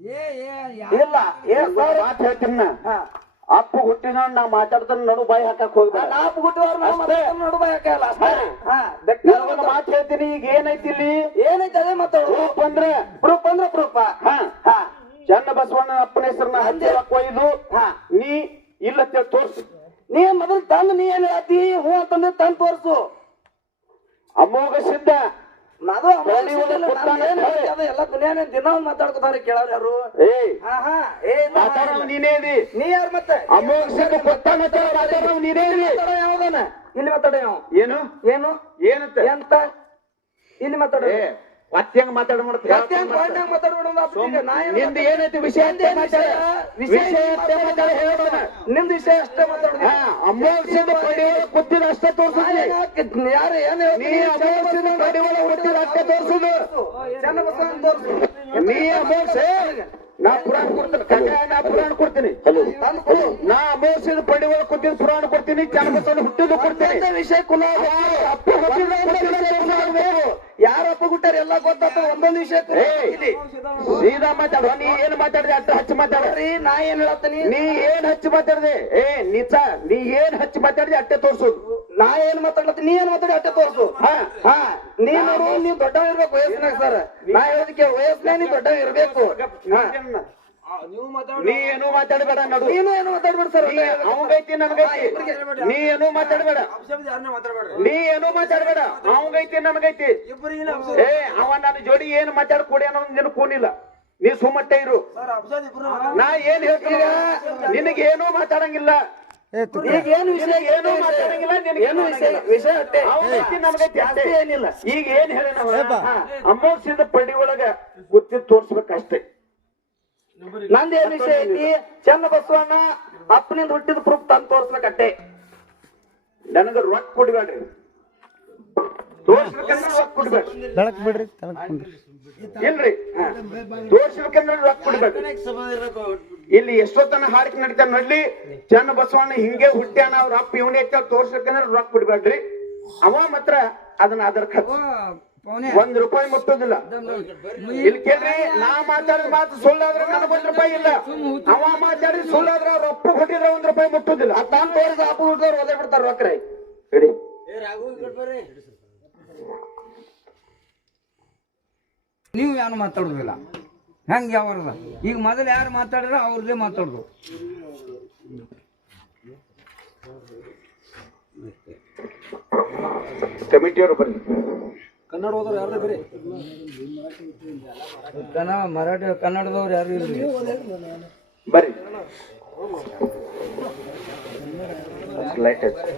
ಏ ಏ ಯಾ- ಇಲ್ಲ ಏ ಸರ್ ಮಾತ್ ಹೇಳ್ತೀನಿ ನಾ. ಹಾ. ಅಪ್ಪ ಹುಟ್ಟಿನ ನಾ ಮಾತಾಡ್ತಾನೆ ನಡು ಬಾಯಿ ಹಾಕಕ್ ಹೋಗ್ಬೇಡ. ನಾ ಅಪ್ಪ ಹುಟ್ಟಿದವ್ರು ನಾವು ಅಷ್ಟೇ. ಮಾತಾಡ್ತಾನೆ ನೋಡು ಬಾಯ್ ಹಾ. ಬೇಕಾದ ಒಂದು ಮಾತು ಹೇಳ್ತೀನಿ ಈಗ ಏನೈತಿ ಇಲ್ಲಿ? ಏನೈತಿ ಅದೇ ಮತ್ತೆ? ಪ್ರೂಫ್ ಅಂದ್ರೆ? ಪ್ರೂಫ್ ಅಂದ್ರೆ ಪ್ರೂಫ್. ಹಾ. ಹಾ. ಚನ್ನ ಬಸವಣ್ಣ ಅಪ್ಪನ ಹೆಸರನ್ನ ಹಂದಿ ಒಯ್ದು ಹಾ. ನೀ ಇಲ್ಲ ತೋರ್ಸು. ನೀ ಮೊದಲು ತಂದು ನೀ ಏನ್ ಹೇಳ್ತಿ? ಹೂ ಅಂತಂದ್ರೆ ತಂದು ತೋರ್ಸು. ಅಮೋಘ ಸಿದ್ಧ. ಏನ್ ಅದು? ಎಲ್ಲ ದುನಿಯಾನ ದಿನ ಮಾತಾಡ್ಕೊತಾರೆ ಕೇಳೋರು ಯಾರು? ಏ. ಹಾ ಹಾ ಏ ಇಲ್ಲ ಮಾತಾಡವ್ ನೀನೇ ಇದಿ. ನೀ ಯಾರು ಮತ್ತೆ? ಕೊಟ್ಟ ಮಾತಾಡ ಮಾತಾಡವ್ ನೀನೇ ಇದಿ. ಯಾವ್ದಾನ? ಇಲ್ಲಿ ಮಾತಾಡ ಏನು? ಏನು? ಏನಂತ? ಎಂತ? ಇಲ್ಲಿ ಮಾತಾಡೋ ಏ ಮತ್ತೆ ಹೆಂಗ್ ಮಾತಾಡ ಮತ್ತೆ ಹೆಂಗ್ point ಹೆಂಗ್ ಮಾತಾಡ್ಬೇಡ ಅಂದ ಅಪ್ಪ ಈಗ ನಾ ಏನ್ನಿಂದ ಏನೈತಿ ವಿಷಯ ಮಾತಾಡ ವಿಷಯ? ಅಷ್ಟೇ ಸಿದ್ಧ ಪಡೆಯುವ ಕುತ್ತಿದ ಅಷ್ಟೇ ತೋರಿಸಿದ್ರಿ ಯಾರು ಏನು ನೀ ಅಮೋಘ ಸಿದ್ಧ ಪಡೆಯುವ ಹುಟ್ಟಿದ ಅಷ್ಟೇ ತೋರ್ಸುದು. ತೋರ್ಸು ನೀ ಅಮೋಘ ನಾ ಪುರಾಣ ಕೊಡ್ತೀನಿ ಕಾಕ, ನಾ ಪುರಾಣ ಕೊಡ್ತೀನಿ ಕೊಡು ನಾ ಅಮೋಘ ಪಡೆಯುವ ಕೊಡ್ತೀನಿ ಪುರಾಣ ಕೊಡ್ತೀನಿ ಚನ್ನಬಸವಣ್ಣ ಹುಟ್ಟಿದ್ದು ಕೊಡ್ತೀನಿ ವಿಷಯ ಕುಲ ಅಪ್ಪ ಯಾರ ಅಪ್ಪ ಗುಟ್ಟಾರ ಎಲ್ಲ ಗೊತ್ತಾತ ಒಂದೊಂದು ವಿಷಯ ಸೀದಾ ಮಾತಾಡ ನೀ ಏನ್ ಮಾತಾಡಿದೆ ಅಷ್ಟ ಹಚ್ಚ ಮಾತಾಡ್ರಿ ನಾ ಏನ್ ಹೇಳತ್ತೀನಿ ನೀ ಏನ್ ಹಚ್ಚಿ ಮಾತಾಡಿದೆ ಏ ನಿಜ ನೀ ಏನ್ ಹಚ್ಚ ಮಾತಾಡಿದೆ ಅಟ್ಟೆ ತೋರ್ಸೋದು ನಾ ಏನ್ ಮಾತಾಡ್ಲತ್ತೀನಿ ನೀ ಏನ್ ಮಾತಾಡಿ ಅಟ್ಟೆ ತೋರ್ಸು ಹಾ ಹಾ ನೀ ನೋಡು ನೀ ದೊಡ್ಡವ ಇರ್ಬೇಕು ವಯಸ್ಸಿನಾಗ ಸರ್ ನಾ ಹೇಳೋದಕ್ಕೆ ವಯಸ್ಸಿನ ನೀ ದೊಡ್ಡ ಇರ್ಬೇಕು ಹಾ. ನೀವು ಮಾತಾಡ ನೀ ಏನು ಮಾತಾಡಬೇಡ ನಡು. ನೀನು ಏನು ಮಾತಾಡಬೇಡ ಸರ್ ನೀ ಅವಂಗೈತಿ ನನಗೈತಿ ನೀ ಏನು ಮಾತಾಡಬೇಡ. ನೀ ಏನು ಮಾತಾಡಬೇಡ. ಅವಂಗೈತಿ ನನಗೈತಿ ಏ ಅವ ನನ್ನ ಜೋಡಿ ಏನ್ ಮಾತಾಡ ಕೊಡಿ ಅನ್ನೋದು ನಿನ್ ಕೂನಿಲ್ಲ. ನೀ ಸುಮ್ಮಟ್ಟೆ ಇರು. ಸರ್ ಅಬ್ಸದ್ ಇಬ್ರು ನಾ ಏನ್ ಹೇಳ್ತೀನಿ ನಿನಗೆ ಏನೂ ಮಾತಾಡಂಗಿಲ್ಲ. ಈಗ ಏನು ವಿಷಯ ಏನೂ ಮಾತಾಡಂಗಿಲ್ಲ ನಿನಗೆ ಏನು ವಿಷಯ ವಿಷಯ ಅಷ್ಟೇ. ಅವನೈತಿ ನನಗೈತಿ ಅಷ್ಟೇ ಜಾಸ್ತಿ ಏನಿಲ್ಲ. ಈಗ ಏನ್ ಹೇಳ ಅಮೋಕ್ಷದ ಪಡಿ ಒಳಗ ಗುತ್ತಿ ತೋರ್ಸ್ಬೇಕಷ್ಟೇ ನಂದು ಏನ್ ವಿಷಯ ಐತಿ ಚಂದ ಬಸವಣ್ಣ ಅಪ್ಪನಿಂದ ಹುಟ್ಟಿದ ಪ್ರೂಫ್ ತಂದು ತೋರ್ಸ್ಬೇಕಟ್ಟೆ ನನಗ ರೊಕ್ಕ ಕೊಡ್ಬೇಡ್ರಿ. ತೋರ್ಸ್ಬೇಕಂದ್ರೆ ರೊಕ್ಕ ಕೊಡ್ಬೇಡ್ರಿ. ಬೆಳಕ್ ಬಿಡ್ರಿ ಇಲ್ರಿ. ತೋರ್ಸ್ಬೇಕಂದ್ರೆ ರೊಕ್ಕ ಕೊಡ್ಬೇಡ್ರಿ. ಇಲ್ಲಿ ಎಷ್ಟೊತ್ತನ ಹಾಡಿಕೆ ನಡೀತಾನ ನೋಡ್ಲಿ. ಚನ್ನ ಬಸವಣ್ಣ ಹಿಂಗೆ ಹುಟ್ಟ್ಯಾನ ಅವ್ರ ಅಪ್ಪ ಇವನೇ ಐತ ತೋರ್ಸ್ಬೇಕಂದ್ರೆ ರೊಕ್ಕ ಕೊಡ್ಬೇಡ್ರಿ. ಅವ ಮಾತ್ರ ಅದನ್ನ ಅದರ ಖರ್ಚು ಒಂದ್ ರೂಪಾಯಿ ಮುಟ್ಟೋದಿಲ್ಲ ಇಲ್ಲಿ. ಕೇಳ್ರಿ ನಾ ಮಾತಾಡಿದ ಮಾತು ಸುಳ್ಳಾದ್ರೆ ನನಗ್ ಒಂದ್ ರೂಪಾಯಿ ಇಲ್ಲ. ಅವ ಮಾತಾಡಿದ ಸುಳ್ಳಾದ್ರೆ ಅವ್ರ ಅಪ್ಪ ಕೊಟ್ಟಿದ್ರೆ ಒಂದ್ ರೂಪಾಯಿ ಮುಟ್ಟೋದಿಲ್ಲ. ತಾನು ತೋರಿದ ಅಪ್ಪ ಹುಟ್ಟಿದವ್ರು ಒದೇ ಬಿಡ್ತಾರ ರೊಕ್ಕರೆ. ಇಡಿ ನೀವು ಯಾರು ಮಾತಾಡೋದಿಲ್ಲ? ಹೆಂಗ ಯಾವ್ರದ? ಈಗ ಮೊದಲು ಯಾರು ಮಾತಾಡಿದ್ರ ಅವ್ರದೇ ಮಾತಾಡುದು. ಕಮಿಟಿಯವರು ಬರ್ಲಿ ಕನ್ನಡ ಮರಾಠಿ ಕನ್ನಡದವ್ರು ಯಾರು ಇಲ್ಲ ಬರ್ರಿ. ಲೈಟ್ ಹಚ್ಚಿ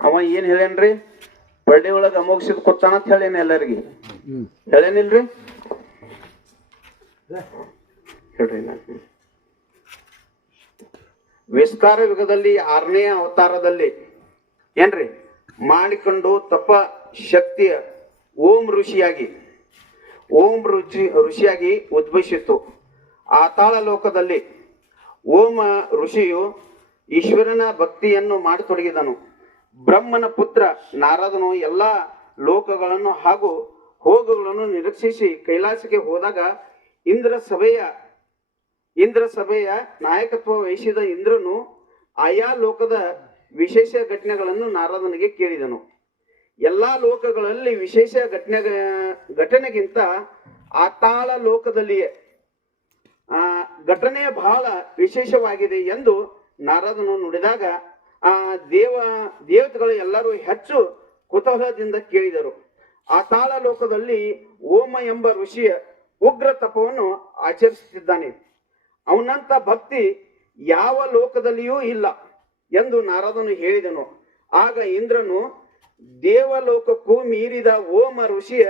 ಅವ ಏನ್ ಹೇಳೇನ್ರಿ ಬಳ್ಳಿ ಒಳಗ ಅಮೋಗ್ಸಿದ್ ಕೊತ್ತಾನ ಅಂತ ಹೇಳೇನ ಎಲ್ಲರಿಗೆ. ಹೇಳೇನಿಲ್ರಿ ವಿಸ್ತಾರ ಯುಗದಲ್ಲಿ ಆರನೇ ಅವತಾರದಲ್ಲಿ ಏನ್ರಿ? ಮಾಡಿಕೊಂಡು ತಪ ಶಕ್ತಿಯ ಓಂ ಋಷಿಯಾಗಿ, ಓಂ ರುಚಿ, ಋಷಿಯಾಗಿ ಉದ್ಭವಿಸಿತು ಆತಾಳ ಲೋಕದಲ್ಲಿ ಓಂ ಋಷಿಯು ಈಶ್ವರನ ಭಕ್ತಿಯನ್ನು ಮಾಡತೊಡಗಿದನು. ಬ್ರಹ್ಮನ ಪುತ್ರ ನಾರದನು ಎಲ್ಲಾ ಲೋಕಗಳನ್ನು ಹಾಗೂ ಹೋಗುಗಳನ್ನು ನಿರೀಕ್ಷಿಸಿ ಕೈಲಾಸಕ್ಕೆ ಹೋದಾಗ ಇಂದ್ರ ಸಭೆಯ ಇಂದ್ರ ಸಭೆಯ ನಾಯಕತ್ವ ವಹಿಸಿದ ಇಂದ್ರನು ಆಯಾ ಲೋಕದ ವಿಶೇಷ ಘಟನೆಗಳನ್ನು ನಾರದನಿಗೆ ಕೇಳಿದನು. ಎಲ್ಲಾ ಲೋಕಗಳಲ್ಲಿ ವಿಶೇಷ ಘಟನೆ, ಘಟನೆಗಿಂತ ಆತಾಳ ಲೋಕದಲ್ಲಿಯೇ, ಆ ಘಟನೆ ಬಹಳ ವಿಶೇಷವಾಗಿದೆ ಎಂದು ನಾರದನು ನುಡಿದಾಗ, ಆ ದೇವ, ದೇವತೆಗಳು ಎಲ್ಲರೂ ಹೆಚ್ಚು ಕುತೂಹಲದಿಂದ ಕೇಳಿದರು. ಆತಾಳ ಲೋಕದಲ್ಲಿ ಓಮ ಎಂಬ ಋಷಿಯ ಉಗ್ರ ತಪವನ್ನು ಆಚರಿಸುತ್ತಿದ್ದಾನೆ. ಅವನಂತ ಭಕ್ತಿ ಯಾವ ಲೋಕದಲ್ಲಿಯೂ ಇಲ್ಲ ಎಂದು ನಾರದನು ಹೇಳಿದನು. ಆಗ ಇಂದ್ರನು ದೇವಲೋಕಕ್ಕೂ ಮೀರಿದ ಓಮ ಋಷಿಯ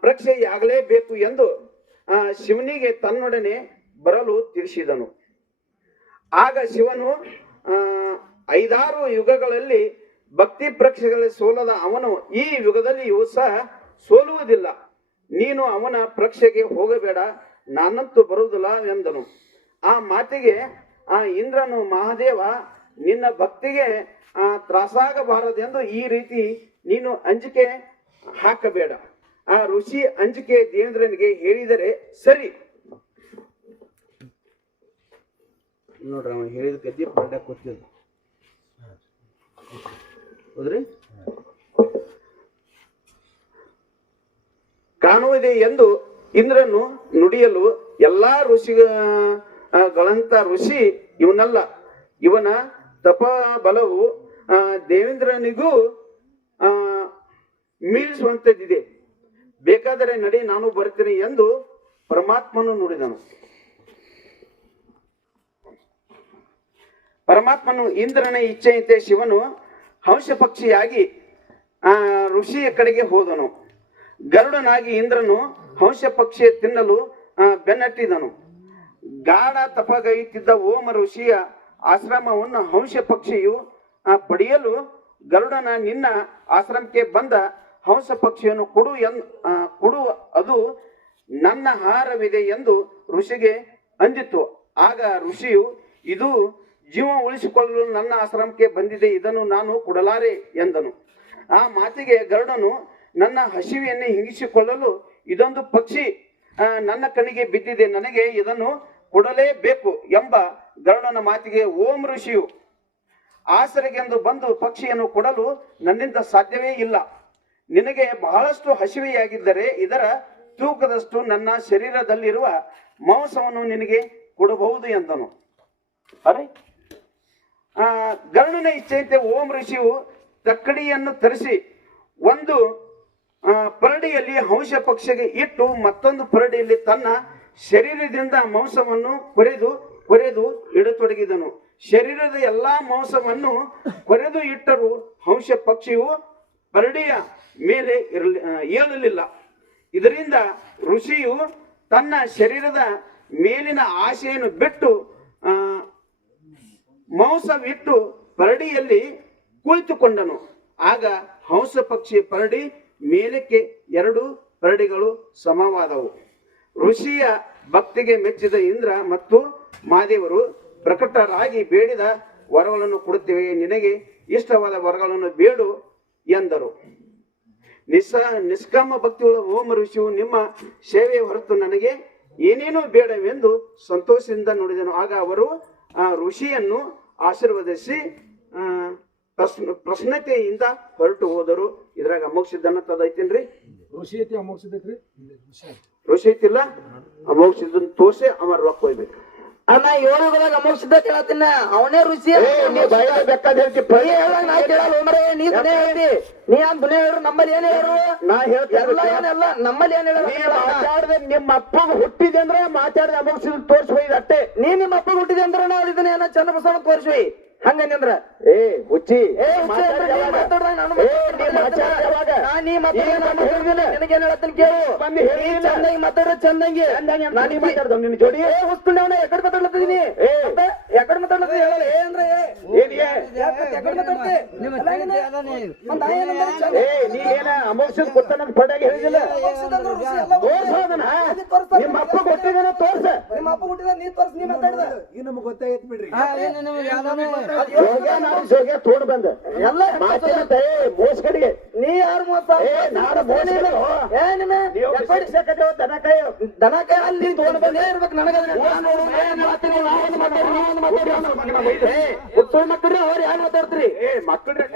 ಪ್ರಕ್ಷೆಯಾಗಲೇಬೇಕು ಎಂದು ಶಿವನಿಗೆ ತನ್ನೊಡನೆ ಬರಲು ತಿಳಿಸಿದನು. ಆಗ ಶಿವನು ಐದಾರು ಯುಗಗಳಲ್ಲಿ ಭಕ್ತಿ ಪ್ರಕ್ಷೆಗಳಲ್ಲಿ ಸೋಲದ ಅವನು ಈ ಯುಗದಲ್ಲಿಯೂ ಸಹ ಸೋಲುವುದಿಲ್ಲ. ನೀನು ಅವನ ಪ್ರಕ್ಷೆಗೆ ಹೋಗಬೇಡ ನಾನಂತೂ ಬರುವುದಿಲ್ಲ ಎಂದನು. ಆ ಮಾತಿಗೆ ಆ ಇಂದ್ರನು ಮಹಾದೇವ ನಿನ್ನ ಭಕ್ತಿಗೆ ಆ, ತ್ರಾಸಾಗಬಾರದೆಂದು ಈ ರೀತಿ ನೀನು ಅಂಜಿಕೆ ಹಾಕಬೇಡ. ಆ ಋಷಿ ಅಂಜಿಕೆ ದೇವೇಂದ್ರನಿಗೆ ಹೇಳಿದರೆ ಸರಿ. ನೋಡ್ರಿ ಅವನು ಹೇಳಿದ ಕದ್ದಿ ಪಡ್ಡ ಹೋದ್ರಿ ಹೌದ್ರಿ? ಕಾಣುವುದೇ ಎಂದು ಇಂದ್ರನು ನುಡಿಯಲು ಎಲ್ಲಾ ಋಷಿಗಳಂತ ಋಷಿ ಇವನಲ್ಲ. ಇವನ ತಪ ಬಲವು ದೇವೇಂದ್ರನಿಗೂ ಆ, ಮೀರಿಸುವಂತದ್ದಿದೆ. ಬೇಕಾದರೆ ನಡಿ ನಾನು ಬರ್ತೀನಿ ಎಂದು ಪರಮಾತ್ಮನು ನುಡಿದನು. ಪರಮಾತ್ಮನು ಇಂದ್ರನ ಇಚ್ಛೆಯಂತೆ ಶಿವನು ಹಂಸ ಪಕ್ಷಿಯಾಗಿ ಆ ಋಷಿಯ ಕಡೆಗೆ ಹೋದನು. ಗರುಡನಾಗಿ ಇಂದ್ರನು ಹಂಸ ಪಕ್ಷಿಯ ತಿನ್ನಲು ಬೆನ್ನಟ್ಟಿದನು. ಗಾಢ ತಪಗೈತಿದ್ದ ಓಮ ಋಷಿಯ ಆಶ್ರಮವನ್ನು ಹಂಸ ಪಕ್ಷಿಯು ಪಡೆಯಲು ಗರುಡನ ನಿನ್ನ ಆಶ್ರಮಕ್ಕೆ ಬಂದ ಹಂಸ ಪಕ್ಷಿಯನ್ನು ಕೊಡು ಎಂದು ಕೊಡು, ಅದು ನನ್ನ ಆಹಾರವಿದೆ ಎಂದು ಋಷಿಗೆ ಅಂದಿತು. ಆಗ ಋಷಿಯು, ಇದು ಜೀವ ಉಳಿಸಿಕೊಳ್ಳಲು ನನ್ನ ಆಶ್ರಮಕ್ಕೆ ಬಂದಿದೆ, ಇದನ್ನು ನಾನು ಕೊಡಲಾರೆ ಎಂದನು. ಆ ಮಾತಿಗೆ ಗರುಡನು ನನ್ನ ಹಸಿವೆಯನ್ನು ಹಿಂಗಿಸಿಕೊಳ್ಳಲು ಇದೊಂದು ಪಕ್ಷಿ ನನ್ನ ಕಣ್ಣಿಗೆ ಬಿದ್ದಿದೆ. ನನಗೆ ಇದನ್ನು ಕೊಡಲೇಬೇಕು ಎಂಬ ಗರುಡನ ಮಾತಿಗೆ ಓಂ ಋಷಿಯು ಆಸರೆಗೆಂದು ಬಂದು ಪಕ್ಷಿಯನ್ನು ಕೊಡಲು ನನ್ನಿಂದ ಸಾಧ್ಯವೇ ಇಲ್ಲ. ನಿನಗೆ ಬಹಳಷ್ಟು ಹಸಿವೆಯಾಗಿದ್ದರೆ ಇದರ ತೂಕದಷ್ಟು ನನ್ನ ಶರೀರದಲ್ಲಿರುವ ಮಾಂಸವನ್ನು ನಿನಗೆ ಕೊಡಬಹುದು ಎಂದನು. ಅರೆ ಆ, ಗರುಡನ ಇಚ್ಛೆಯಂತೆ ಓಂ ಋಷಿಯು ತಕ್ಕಡಿಯನ್ನು ತರಿಸಿ ಒಂದು ಪರಡಿಯಲ್ಲಿ ಹಂಸ ಪಕ್ಷಿಗೆ ಇಟ್ಟು ಮತ್ತೊಂದು ಪರಡಿಯಲ್ಲಿ ತನ್ನ ಶರೀರದಿಂದ ಮಾಂಸವನ್ನು ಕೊರೆದು ಕೊರೆದು ಇಡತೊಡಗಿದನು. ಶರೀರದ ಎಲ್ಲಾ ಮಾಂಸವನ್ನು ಕೊರೆದು ಇಟ್ಟರೂ ಹಂಸ ಪಕ್ಷಿಯು ಪರಡಿಯ ಮೇಲೆ ಇರಲಿ ಏಳಲಿಲ್ಲ. ಇದರಿಂದ ಋಷಿಯು ತನ್ನ ಶರೀರದ ಮೇಲಿನ ಆಸೆಯನ್ನು ಬಿಟ್ಟು ಮಾಂಸವಿಟ್ಟು ಪರಡಿಯಲ್ಲಿ ಕುಳಿತುಕೊಂಡನು. ಆಗ ಹಂಸ ಪಕ್ಷಿ ಪರಡಿ ಮೇಲಕ್ಕೆ ಎರಡು ಪರಡಿಗಳು ಸಮವಾದವು. ಋಷಿಯ ಭಕ್ತಿಗೆ ಮೆಚ್ಚಿದ ಇಂದ್ರ ಮತ್ತು ಮಾದೇವರು ಪ್ರಕಟರಾಗಿ ಬೇಡಿದ ವರಗಳನ್ನು ಕೊಡುತ್ತೇವೆ. ನಿನಗೆ ಇಷ್ಟವಾದ ವರಗಳನ್ನು ಬೇಡು ಎಂದರು. ನಿಸ್ಸ ನಿಷ್ಕಾಮ ಭಕ್ತಿಯುಳ್ಳ ಓಂ ಋಷಿಯು, ನಿಮ್ಮ ಸೇವೆ ಹೊರತು ನನಗೆ ಏನೇನೂ ಬೇಡವೆಂದು ಸಂತೋಷದಿಂದ ನುಡಿದನು. ಆಗ ಅವರು ಆ ಋಷಿಯನ್ನು ಆಶೀರ್ವದಿಸಿ ಪ್ರಶ್ನ ಪ್ರಶ್ನತೆಯಿಂದ ಹೊರಟು ಹೋದರು. ಇದ್ರಾಗ ಅದ ಐತೇನ್ರಿ ಋಷಿ ಐತಿ ಅಮೋಘ ಸಿದ್ಧೈತ್ರಿ ಋಷಿ ಐತಿಲ್ಲ ಅಮೋಘ ಸಿದ್ಧನ್ ತೋರ್ಸಿ ಅಮರ್ ರೊಕ್ಕ ಹೋಗ್ಬೇಕು ಅಣ್ಣ ಏಳು ಯುಗದಾಗ ಅಮೋಘ ಸಿದ್ಧ ಕೇಳತ್ತೀನ. ಅವನೇ ಋಷಿ ಏ, ನೀ ಬಾಯಾಗ ಬೇಕಾದ ಹೇಳ್ತಿ ನೀ ಹೇಳಂಗ್ ನಾ ಕೇಳಲ್ಲ ಒಮ್ಮರೆ ನೀ ದುನಿಯಾ ಹೇಳ್ತಿ. ನೀ ಅಂತ ದುನಿಯಾ ಹೇಳು ನಮ್ಮಲ್ಲಿ ಏನ್ ಹೇಳು ನಾ ಹೇಳ್ತೀನಿ ಎಲ್ಲ ಏನೆಲ್ಲ ನಮ್ಮಲ್ಲಿ ಏನ್ ಹೇಳು ನೀ ಮಾತಾಡದೆ ನಿಮ್ಮ ಅಪ್ಪಗ ಹುಟ್ಟಿದೆ ಅಂದ್ರೆ ಮಾತಾಡಿದ ಅಮೋಘ ಸಿದ್ಧ ತೋರ್ಸಿ ಹೋಯ್ದು ಅಟ್ಟೆ ನೀ ನಿಮ್ಮ ಅಪ್ಪ ಹುಟ್ಟಿದೆ ಅಂದ್ರೆ ನಾವು ಇದನ್ನ ಏನ ಚಂದ್ರ ಬಸವಣ್ಣ ತೋರಿಸ್ವಿ ಹಂಗಂದ್ರ ಏ ಹುಚ್ಚಿ ಚಂದಂಗಿ ಮಾತಾಡ ಚಂದಂಗಿ ಮಾತಾಡ್ದ ನಿನ್ನ ಜೋಡಿ? ಏ ಹುಸ್ಕೊಂಡೆ ಅವನ ಎಕಡೆ ಮಾತಾಡ್ಲತ್ತೀನಿ ಏ. ಎಕಡೆ ಮಾತಾಡ್ಲತ್ತೀನಿ ಹೇಳಲ್ಲ ಏ ಅಂದ್ರೆ ಏ ಏನ್ ಏ? ಎಕಡೆ ಮಾತಾಡ್ತಿ ನಿಮ್ಮ ಅಲ್ಲ ತಂದೆ ನೀ. ಒಂದ್ ಆಯ ನಂಬರ್ ಚಂದ. ಏ ನೀ ಏನ ಅಮೋಘ ಸಿದ್ಧ ಕೊತ್ತಾನ ಪಡ್ಯಾಗ ಹೇಳಿದಿಲ್ಲ. ತೋರ್ಸ ಅದನ್ನ ನಿಮ್ಮ ಅಪ್ಪ ಕೊಟ್ಟಿದ್ದೇನೆ ತೋರ್ಸ ನಿಮ್ಮ ಅಪ್ಪ ಹುಟ್ಟಿದ ನೀ ತೋರ್ಸ್ ನೀ ಮಾತಾಡಿದ ನಿಮ್ಗೆ ಜೋಗ್ಯ ತೋಡ್ ಬಂದ ಎಲ್ಲ ಮಾತಿನ ದಯೆ ಮೋಸ್ಕಡಿ ನೀ ಯಾರು ಮೋಸ ಏ ನಾಡ ಮೋಸ್ಕಡಿ ಹೋ. ಏ ನಿನ್ನ ಎಪ್ಪಡಿ ಬಿಡಿಸಕತ್ತೇವ ದನ ಕೈ ಅಲ್ಲಿ ನೀನ್ ಬಂದೇ ಇರ್ಬೇಕು ನಾನು ಮಾತಾಡಿ, ಮಾತಾಡಿ, ಮಾತಾಡಿ, ಮಗನ ಮಗ ಏ, ಯಾರು ಮಾತಾಡ್ತೀರಿ ಏ ಮಕ್ಕಳ್ರಿ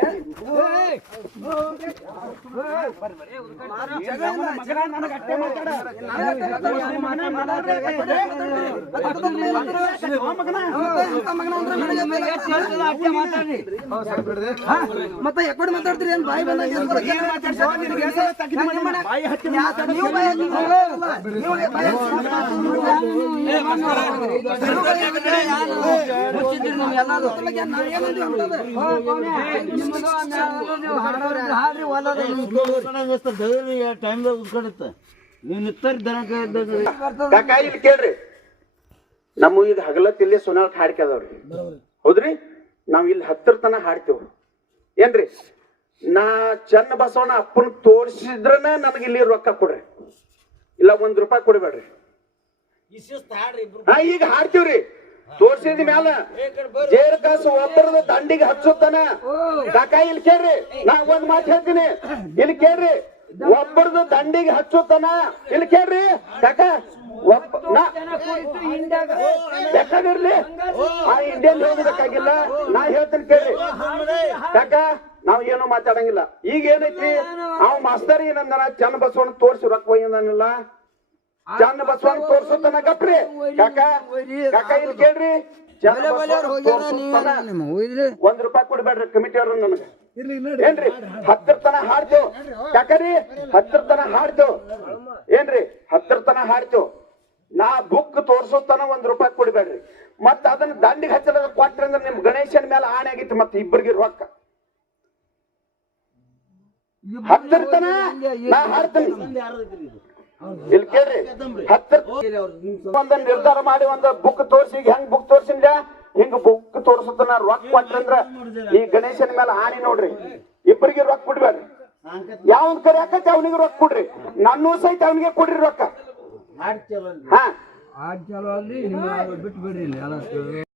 ಮತ್ತೆ ಎಕ್ಕಡೆ ಮಾತಾಡ್ತೀರಿ ಏನ್ ಬಾಯಿ ಏನ್ ಬರುತ್ತೆ? ಬಾಯಿ ಹತ್ತಿ ನೀವು ಬಾಯಿ ದನ ಕೇಳ್ರಿ ನಮ್ಮ ಈಗ ಹಗಲತ್ ಇಲ್ಲಿ ಸುನಾಳ್ ಹಾಡ್ಕ್ಯದವ್ರಿ. ಹೌದ್ರಿ? ನಾವ್ ಇಲ್ಲಿ ಹತ್ತಿರ ತನ ಹಾಡ್ತೇವ್ರಿ. ಏನ್ರಿ? ನಾ ಚನ್ನ ಬಸವಣ್ಣ ಅಪ್ಪನ ತೋರಿಸಿದ್ರನ ನನಗೆ ಇಲ್ಲಿ ರೊಕ್ಕ ಕೊಡ್ರಿ. ಇಲ್ಲ ಒಂದ್ ರೂಪಾಯಿ ಕೊಡ್ಬೇಡ್ರಿ. ಹಾ ಈಗ ಹಾಡ್ತೀವ್ರಿ. ತೋರ್ಸಿದ ಮ್ಯಾಲ ಜೇರ್ ಕಾಸು ಒಬ್ಬರದ ದಂಡಿಗೆ ಹಚ್ಚುತ್ತಾನ. ಕಾಕ ಇಲ್ಲಿ ಕೇಳ್ರಿ. ನಾ ಒಂದ್ ಮಾತು ಹೇಳ್ತೀನಿ. ಇಲ್ಲಿ ಕೇಳ್ರಿ. ಒಬ್ಬರದ ದಂಡಿಗೆ ಹಚ್ಚುತ್ತಾನ? ಇಲ್ಲಿ ಕೇಳ್ರಿ. ಯಾಕ? ಬೇಕಾಗಿರ್ಲಿ ಆ ಇಂಡಿಯನ್ ಹೋಗ್ಬೇಕಾಗಿಲ್ಲ ನಾ ಹೇಳ್ತೀನಿ ಕೇಳ್ರಿ. ಯಾಕ? ನಾವ್ ಏನು ಮಾತಾಡಂಗಿಲ್ಲ. ಈಗ ಏನೈತಿ? ಅವ್ ಮಾಸ್ತರ್ ಏನಂದನ ಚನ್ನ ಬಸವಣ್ಣ ತೋರ್ಸಿ ರೊಕ್ಕ ಒಯ್ಯಂದನಿಲ್ಲ? ಚನ್ನ ಬಸವಣ್ಣ ತೋರ್ಸುತ್ತಾನ ಗಪ್ರಿ ಕಾಕ ಕಾಕ ಇಲ್ಲಿ ಕೇಳ್ರಿ? ಚನ್ನ ಬಸವಣ್ಣ. ಒಂದ್ ರೂಪಾಯಿ ಕೊಡ್ಬೇಡ್ರಿ ಕಮಿಟಿ ಅವ್ರು ನನಗೆ. ಏನ್ರಿ? ಹತ್ತರ ತನ ಹಾಡ್ತೇವ್ ಯಾಕರಿ? ಹತ್ತರ ತನ ಹಾಡ್ತೇವ್ ಏನ್ರಿ? ಹತ್ತರ ತನ ಹಾಡ್ತೇವ್ ನಾ ಬುಕ್ ತೋರ್ಸೋತನ ಒಂದ್ ರೂಪಾಯಿ ಕೊಡ್ಬೇಡ್ರಿ. ಮತ್ತ ಅದನ್ನ ದಂಡಿಗೆ ಹಚ್ಚಲ ಕೊಟ್ರಿ ಅಂದ್ರೆ ನಿಮ್ ಗಣೇಶನ್ ಮೇಲೆ ಆಣೆ ಆಗಿತ್ತು ಮತ್ತೆ ಇಬ್ಬರಿಗೆ ರೊಕ್ಕ. ಹತ್ತರ ತನ ನಾ ಹಾಡ್ತೀನಿ. ಇಲ್ಲಿ ಕೇಳ್ರಿ. ಹತ್ತರ ಒಂದ್ ನಿರ್ಧಾರ ಮಾಡಿ ಒಂದ್ ಬುಕ್ ತೋರ್ಸಿ. ಹೆಂಗ್ ಬುಕ್ ತೋರ್ಸಿನ್ಲ ಹಿಂಗ ಬುಕ್ ತೋರ್ಸತನ ರೊಕ್ಕ ಕೊಟ್ಟಂದ್ರ ಈ ಗಣೇಶನ ಮೇಲೆ ಹಾನಿ ನೋಡ್ರಿ. ಇಬ್ಬರಿಗೆ ರೊಕ್ಕ ಬಿಡ್ಬೇಡ್ರಿ ಯಾವನ್ ಕರಿಯಾಕತ್ತೆ ಅವನಿಗೆ ರೊಕ್ಕ ಕೊಡ್ರಿ. ನನ್ನೂ ಸಹಿತ ಅವನಿಗೆ ಕೊಡ್ರಿ ರೊಕ್ಕ. ಹಾ. ಬಿಟ್ಟು ಬಿಡ್ರಿ